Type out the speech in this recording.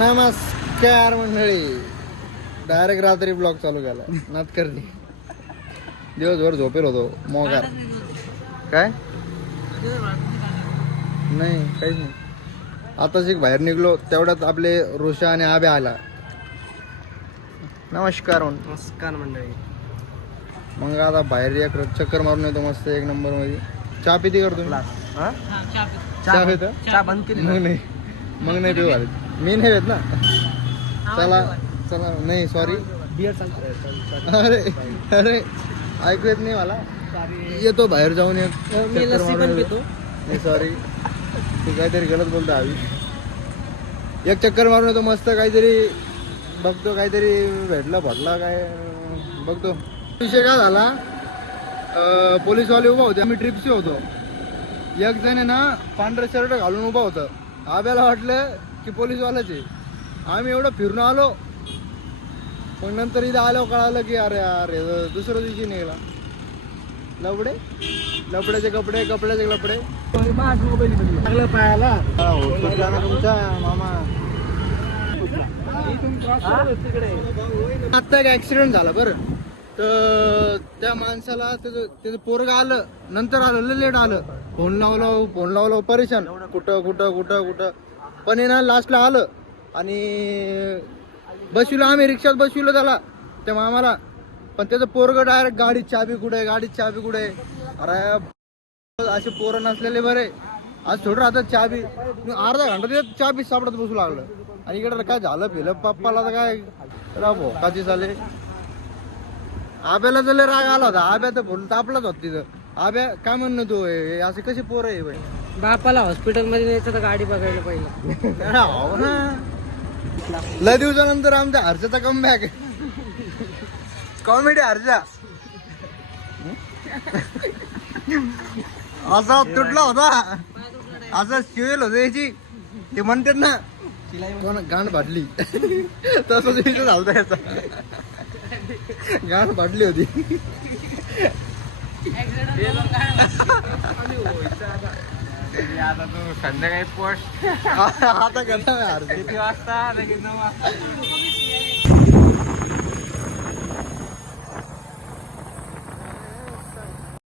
नमस्कार मंडळी. डायरेक्ट रात्री ब्लॉग चालू केला. नातकर्णी दिवसभर झोपेल होतो मोगार. काय नाही काहीच नाही. आताच एक बाहेर निघलो तेवढ्यात आपले रोषा आणि आब्या आला. नमस्कार नमस्कार मंडळी. मग आता बाहेर एक चक्कर मारून येतो मस्त एक नंबर मध्ये. चहा पिती करतो चहा पित चहा बंद केली मग नाही पिऊ घालत मी नाही येत ना. चला चला नाही सॉरी. बियर अरे अरे ऐकू येत नाही मला. येतो बाहेर जाऊन एक चक्कर मारून येतो. नाही सॉरी तू काहीतरी गलत बोलतो आवी. एक चक्कर मारून येतो मस्त काहीतरी बघतो काहीतरी भेटला फटला काय बघतो. विषय काय झाला पोलीसवाले उभा होते. आम्ही ट्रिपशी होतो. एक जण आहे ना पांढरं शर्ट घालून उभा होतं. आब्याला वाटलं की पोलीसवाल्याचे. आम्ही एवढं फिरून आलो पण नंतर इथं आल्यावर कळालं की अरे अरे दुसऱ्या दिवशी निघाला. लपडे लपड्याचे कपडे कपड्याचे लपडे लागलं पायाला. तुमचा मामा आत्ता एक ऍक्सिडेंट झाला बरं. तर त्या माणसाला त्याचं पोरग आलं नंतर आलं लेट आलं. फोन लावलं परेशान कुठं कुठं कुठं कुठं पण आहे ना लास्टला आलं. आणि बसविलं आम्ही रिक्षात बसविलं त्याला त्या मामाला. पण त्याचं पोरग डायरेक्ट गाडीत चाबी कुठे गाडीत चाबी कुठे. अरे असे पोरं नसलेले बरे. आज थोडं राहतात चाबी अर्धा घंटा ते चाबी सापडत बसू लागलं. आणि इकडे काय झालं पिलं पप्पाला तर काय भोकाची झाले. आब्याला जर राग आला होता. आब्या तर बोल तापलाच होता तिथं. आब्या काय म्हणणं तू असे कसे पोरं आहे बाई. बापाला हॉस्पिटल मध्ये न्यायचं तर गाडी बघायला पाहिजे. हो ना. लय दिवसानंतर आमच्या हर्षाचा कमबॅक. कॉमेडी हर्षा असा तुटला होता. असं शिवेल होतं याची. ते म्हणतात ना कोण गांड फाटली तसंच विषय झालता याचा. गांड फाटली होती. आता तू संध्याकाळी पोस्ट आता करता किती वाजता? 9 वाजता.